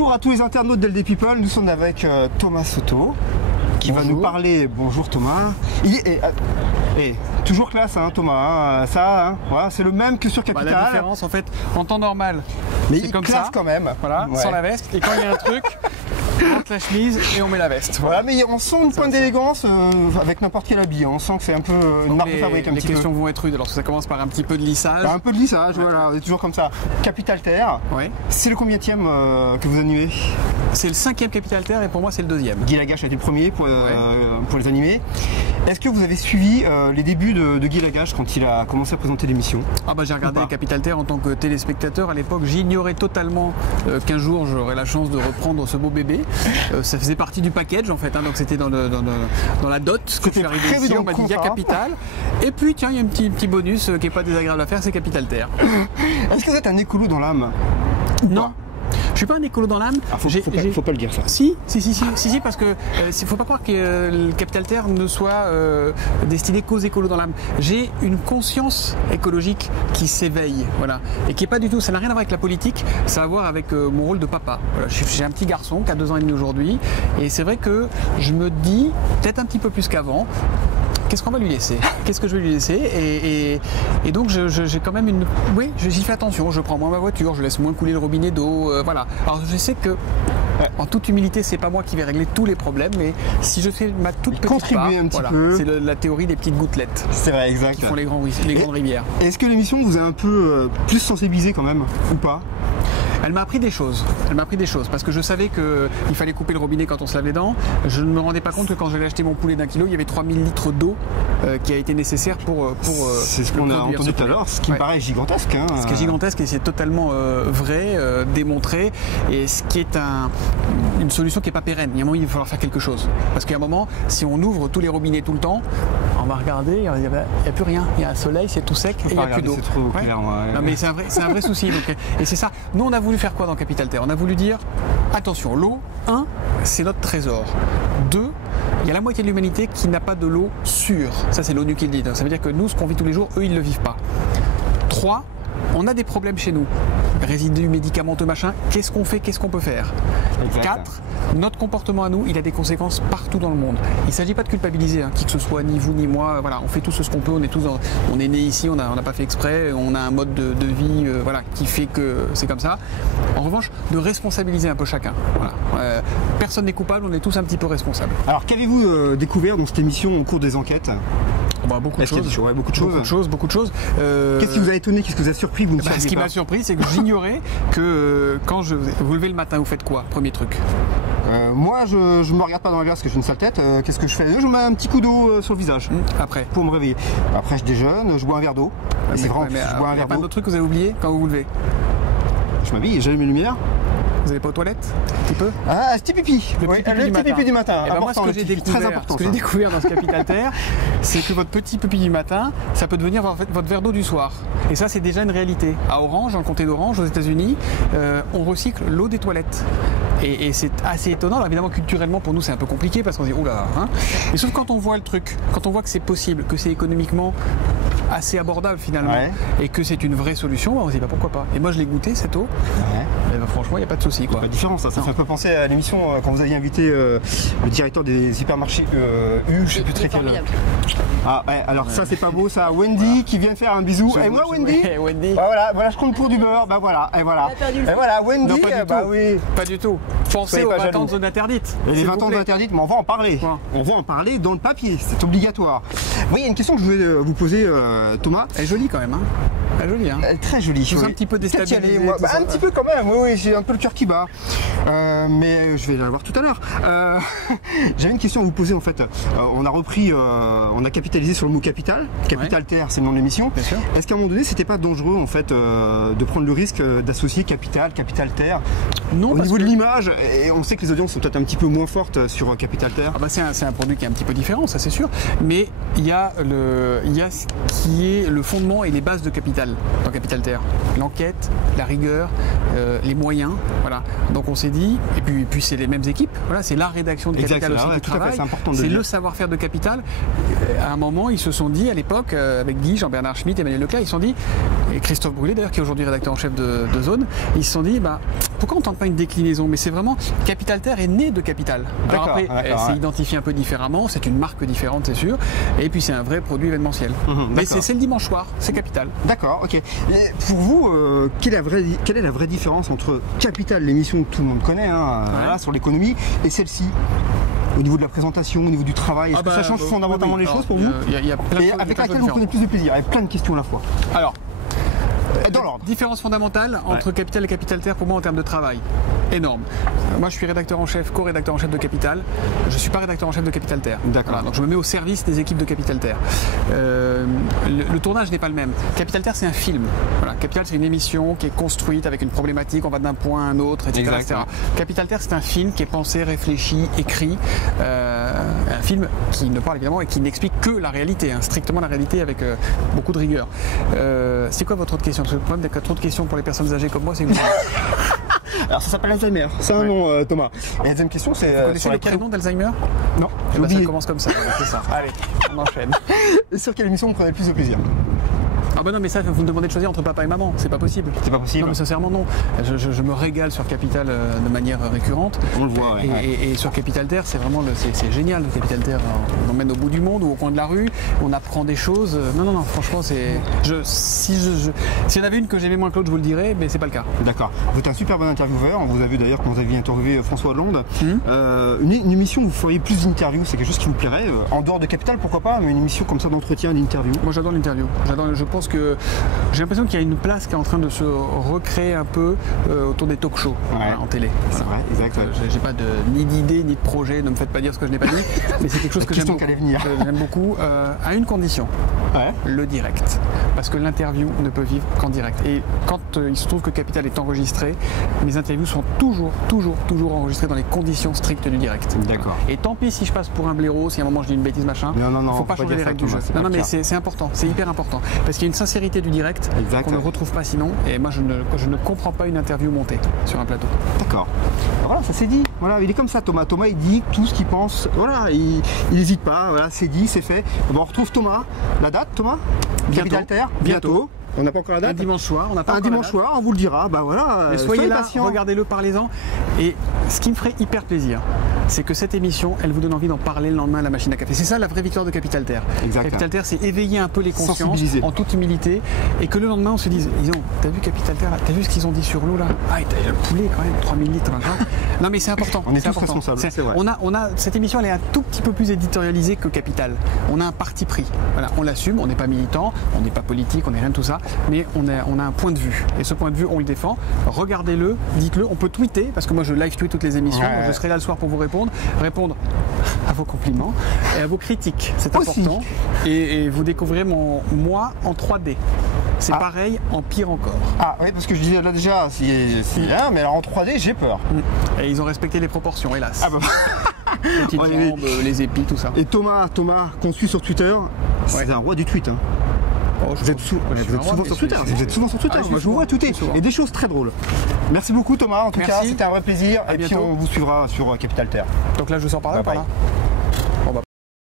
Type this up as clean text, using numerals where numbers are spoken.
Bonjour à tous les internautes d'LD People, nous sommes avec Thomas Soto qui va nous parler. Bonjour Thomas. Il est toujours classe hein, Thomas, hein, ça, hein, voilà, c'est le même que sur Capital. La différence en fait, en temps normal, mais c'est comme classe ça, quand même. Voilà, ouais. Sans la veste, et quand il y a un truc, on monte la chemise et on met la veste. Voilà, mais on sent une pointe d'élégance avec n'importe quel habit, on sent que c'est un peu une marque de fabrique un petit peu. Les questions vont être rudes, alors ça commence par un petit peu de lissage. Un peu de lissage, voilà, on est toujours comme ça. Capital Terre, ouais. C'est le combienième que vous animez? C'est le 5e Capital Terre et pour moi c'est le 2e. Guy Lagache a été le premier pour les animer. Est-ce que vous avez suivi les débuts de Guy Lagache quand il a commencé à présenter l'émission? Ah bah j'ai regardé Capital Terre en tant que téléspectateur à l'époque. J'ignorais totalement qu'un jour j'aurais la chance de reprendre ce beau bébé. Ça faisait partie du package en fait, hein, donc c'était dans la dot. Quand je suis arrivé ici, on m'a dit il y a Capital. Et puis tiens, il y a un petit bonus qui n'est pas désagréable à faire, c'est Capital Terre. Est-ce que vous êtes un écolo dans l'âme? Non. Je suis pas un écolo dans l'âme. Faut pas le dire ça. Si, parce que faut pas croire que le Capital Terre ne soit destiné qu'aux écolos dans l'âme. J'ai une conscience écologique qui s'éveille, voilà, et qui est pas du tout. Ça n'a rien à voir avec la politique. Ça a à voir avec mon rôle de papa. Voilà, j'ai un petit garçon qui a 2 ans et demi aujourd'hui, et c'est vrai que je me dis peut-être un petit peu plus qu'avant. Qu'est-ce qu'on va lui laisser? Qu'est-ce que je vais lui laisser? Et donc j'ai quand même une... Oui, j'y fais attention, je prends moins ma voiture, je laisse moins couler le robinet d'eau, voilà. Alors je sais que, en toute humilité, c'est pas moi qui vais régler tous les problèmes, mais si je fais ma toute petite part, voilà, c'est la théorie des petites gouttelettes. C'est vrai, exact. Qui font les grandes rivières. Est-ce que l'émission vous a un peu plus sensibilisé quand même, ou pas? Elle m'a appris des choses. Parce que je savais qu'il fallait couper le robinet quand on se lave les dents. Je ne me rendais pas compte que quand j'allais acheter mon poulet d'1 kilo, il y avait 3000 litres d'eau qui a été nécessaire pour c'est ce qu'on a entendu tout à l'heure, ce qui me paraît gigantesque. Hein. Ce qui est gigantesque et c'est totalement vrai, démontré. Et ce qui est une solution qui n'est pas pérenne. Il y a un moment, il va falloir faire quelque chose. Parce qu'à un moment, si on ouvre tous les robinets tout le temps, on va regarder, il n'y a plus rien. Il y a un soleil, c'est tout sec et il n'y a plus d'eau. Non mais c'est un vrai souci. Donc, et c'est ça. Nous, on a voulu faire quoi dans Capital Terre? On a voulu dire, attention, l'eau, 1, c'est notre trésor. 2, il y a la moitié de l'humanité qui n'a pas de l'eau sûre. Ça, c'est l'ONU qui le dit. Ça veut dire que nous, ce qu'on vit tous les jours, eux, ils ne le vivent pas. 3, on a des problèmes chez nous. Résidus médicamenteux, machin, qu'est-ce qu'on fait, qu'est-ce qu'on peut faire? 4, notre comportement à nous, il a des conséquences partout dans le monde. Il ne s'agit pas de culpabiliser qui que ce soit, ni vous ni moi, voilà, on fait tous ce qu'on peut, on est né ici, on n'a pas fait exprès, on a un mode de vie voilà, qui fait que c'est comme ça. En revanche, de responsabiliser un peu chacun. Voilà. Personne n'est coupable, on est tous un petit peu responsables. Alors qu'avez-vous découvert dans cette émission au cours des enquêtes? Beaucoup de choses. Qu'est-ce qui vous a étonné? Qu'est-ce qui vous a surpris? Ce qui m'a surpris, c'est que j'ignorais que quand vous levez le matin, vous faites quoi? Premier truc. Moi, je me regarde pas dans la glace parce que j'ai une sale tête. Qu'est-ce que je fais? Je mets un petit coup d'eau sur le visage. Après? Pour me réveiller. Après, je déjeune, je bois un verre d'eau. C'est vraiment, je bois un verre d'eau. Il y a pas d'autres trucs que vous avez oublié quand vous vous levez? Je m'habille, j'allume mes lumières. Vous n'allez pas aux toilettes un petit peu? Ah, petit pipi. Le petit pipi du matin. Et ben moi, ce que j'ai découvert dans ce Capital Terre, c'est que votre petit pipi du matin, ça peut devenir en fait votre verre d'eau du soir. Et ça, c'est déjà une réalité. À Orange, dans le comté d'Orange, aux États-Unis, on recycle l'eau des toilettes. Et c'est assez étonnant. Alors évidemment, culturellement, pour nous, c'est un peu compliqué parce qu'on se dit, oula, hein. Et sauf quand on voit le truc, quand on voit que c'est possible, que c'est économiquement assez abordable finalement, et que c'est une vraie solution, on se dit, pourquoi pas. Et moi, je l'ai goûté, cette eau. Et franchement, il n'y a pas de souci. Pas de différence, ça fait un peu penser à l'émission quand vous aviez invité le directeur des hypermarchés je sais plus très quel. Ah ouais, alors ça c'est pas beau ça. Wendy qui vient faire un bisou. Et moi Wendy. Voilà, je compte pour du beurre. Et voilà, Wendy. Non, pas du tout. Pensez aux 20 ans de zone interdite. Et les 20 ans de zone interdite, mais on va en parler. On va en parler dans le papier, c'est obligatoire. Oui, il y a une question que je voulais vous poser, Thomas. Elle est jolie quand même, hein. Elle est jolie, hein. Elle est très jolie. Je suis un petit peu déstabilisé. Un petit peu quand même, oui, j'ai un peu le cœur qui bat. Mais je vais la voir tout à l'heure. J'avais une question à vous poser en fait. On a repris, on a capitalisé sur le mot capital. Capital Terre, c'est le nom de l'émission. Est-ce qu'à un moment donné, c'était pas dangereux en fait de prendre le risque d'associer Capital Terre? Non. Au niveau de l'image, et on sait que les audiences sont peut-être un petit peu moins fortes sur Capital Terre. C'est un produit qui est un petit peu différent, ça c'est sûr. Mais il y a a ce qui est le fondement et les bases de Capital, dans Capital Terre. L'enquête, la rigueur, les moyens. Voilà. Donc on s'est dit, et puis c'est les mêmes équipes, voilà, c'est la rédaction de Capital aussi qui travaille, c'est le savoir-faire de Capital. À un moment, ils se sont dit, à l'époque, avec Guy, Jean-Bernard Schmitt, Emmanuel Leclerc, ils se sont dit, et Christophe Brûlé d'ailleurs, qui est aujourd'hui rédacteur en chef de Zone, ils se sont dit, pourquoi on ne tente pas une déclinaison? Mais c'est vraiment, Capital Terre est né de Capital. Alors après, c'est identifié un peu différemment, c'est une marque différente, c'est sûr, et puis c'est un vrai produit événementiel. Mais c'est le dimanche soir, c'est Capital. D'accord, ok. Et pour vous, quelle est la vraie différence entre Capital, l'émission que tout le monde connaît, là, sur l'économie, et celle-ci? Au niveau de la présentation, au niveau du travail, est-ce que ça change fondamentalement les choses pour vous? Il y a plein de choses, avec laquelle vous prenez plus de plaisir, avec plein de questions à la fois. Alors, dans l'ordre. Différence fondamentale entre Capital et Capital Terre pour moi en termes de travail. Énorme. Moi je suis rédacteur en chef, co-rédacteur en chef de Capital. Je ne suis pas rédacteur en chef de Capital Terre. D'accord. Voilà, donc je me mets au service des équipes de Capital Terre. Le tournage n'est pas le même. Capital Terre c'est un film. Voilà. Capital c'est une émission qui est construite avec une problématique, on va d'un point à un autre, etc. Capital Terre c'est un film qui est pensé, réfléchi, écrit. Un film qui ne parle évidemment et qui n'explique que la réalité, strictement la réalité avec beaucoup de rigueur. C'est quoi votre autre question? Parce que le problème d'être trop de questions pour les personnes âgées comme moi, c'est que alors ça s'appelle Alzheimer, c'est un nom Thomas. Et la deuxième question c'est... Vous connaissez le prénom d'Alzheimer? Non. Ça commence comme ça, c'est ça. Allez, on enchaîne. Et sur quelle émission vous prenez le plus de plaisir? Ah bah non, mais ça, vous me demandez de choisir entre papa et maman, c'est pas possible. C'est pas possible. Non, mais sincèrement, non. Je me régale sur Capital de manière récurrente. On le voit, et sur Capital Terre, c'est vraiment c'est génial, le Capital Terre. On emmène au bout du monde ou au coin de la rue, on apprend des choses. Non, franchement, c'est. S'il y en avait une que j'aimais moins que l'autre, je vous le dirais, mais c'est pas le cas. D'accord. Vous êtes un super bon intervieweur. On vous a vu d'ailleurs quand vous aviez interviewé François Hollande. Une émission où vous feriez plus d'interviews, c'est quelque chose qui vous plairait. En dehors de Capital, pourquoi pas, mais une émission comme ça d'entretien, d'interview. Moi, j'adore l'interview. Je pense que j'ai l'impression qu'il y a une place qui est en train de se recréer un peu autour des talk shows en télé. C'est vrai, exact. J'ai pas ni d'idée ni de projet, ne me faites pas dire ce que je n'ai pas dit, mais c'est quelque chose que j'aime beaucoup, à une condition, le direct. Parce que l'interview ne peut vivre qu'en direct. Et quand il se trouve que Capital est enregistré, mes interviews sont toujours enregistrées dans les conditions strictes du direct. D'accord. Et tant pis si je passe pour un blaireau, si à un moment je dis une bêtise machin, non, faut pas changer les règles du jeu. Non, mais c'est important, c'est hyper important. Parce qu'il y a une sincérité du direct qu'on ne retrouve pas sinon. Et moi, je ne comprends pas une interview montée sur un plateau. D'accord. Voilà, ça c'est dit. Voilà, il est comme ça, Thomas. Thomas, il dit tout ce qu'il pense. Voilà, il n'hésite pas. Voilà, c'est dit, c'est fait. Bon, on retrouve Thomas. La date, Thomas? Bientôt. On n'a pas encore la date. Un dimanche soir, on n'a pas un dimanche soir, on vous le dira. Bah voilà. Soyez là, patient. regardez-le, parlez-en. Et ce qui me ferait hyper plaisir, c'est que cette émission, elle vous donne envie d'en parler le lendemain à la machine à café. C'est ça la vraie victoire de Capital Terre. Capital Terre, c'est éveiller un peu les consciences en toute humilité et que le lendemain on se dise, t'as vu Capital Terre, t'as vu ce qu'ils ont dit sur l'eau là? Ah, t'as le poulet quand même, 3000 litres. Non mais c'est important. On est tous responsables, c'est vrai. Cette émission, elle est un tout petit peu plus éditorialisée que Capital. On a un parti pris. Voilà, on l'assume, on n'est pas militant, on n'est pas politique, on n'est rien de tout ça, mais on a un point de vue. Et ce point de vue, on le défend. Regardez-le, dites-le. On peut tweeter, parce que moi je live tweet toutes les émissions. Je serai là le soir pour vous répondre à vos compliments et à vos critiques. C'est important. Et vous découvrirez moi en 3D. C'est pareil, en pire encore. Ah oui, parce que je disais là déjà, mais alors en 3D, j'ai peur. Et ils ont respecté les proportions, hélas. Ah bah. Les petites jambes, les épis, tout ça. Et Thomas, qu'on suit sur Twitter, c'est un roi du tweet. Vous êtes souvent sur Twitter. Moi, je vous vois tweeter. Et des choses très drôles. Merci beaucoup, Thomas. En tout cas, c'était un vrai plaisir. Et puis, on vous suivra sur Capital Terre. Donc là, je sors par là ou par là?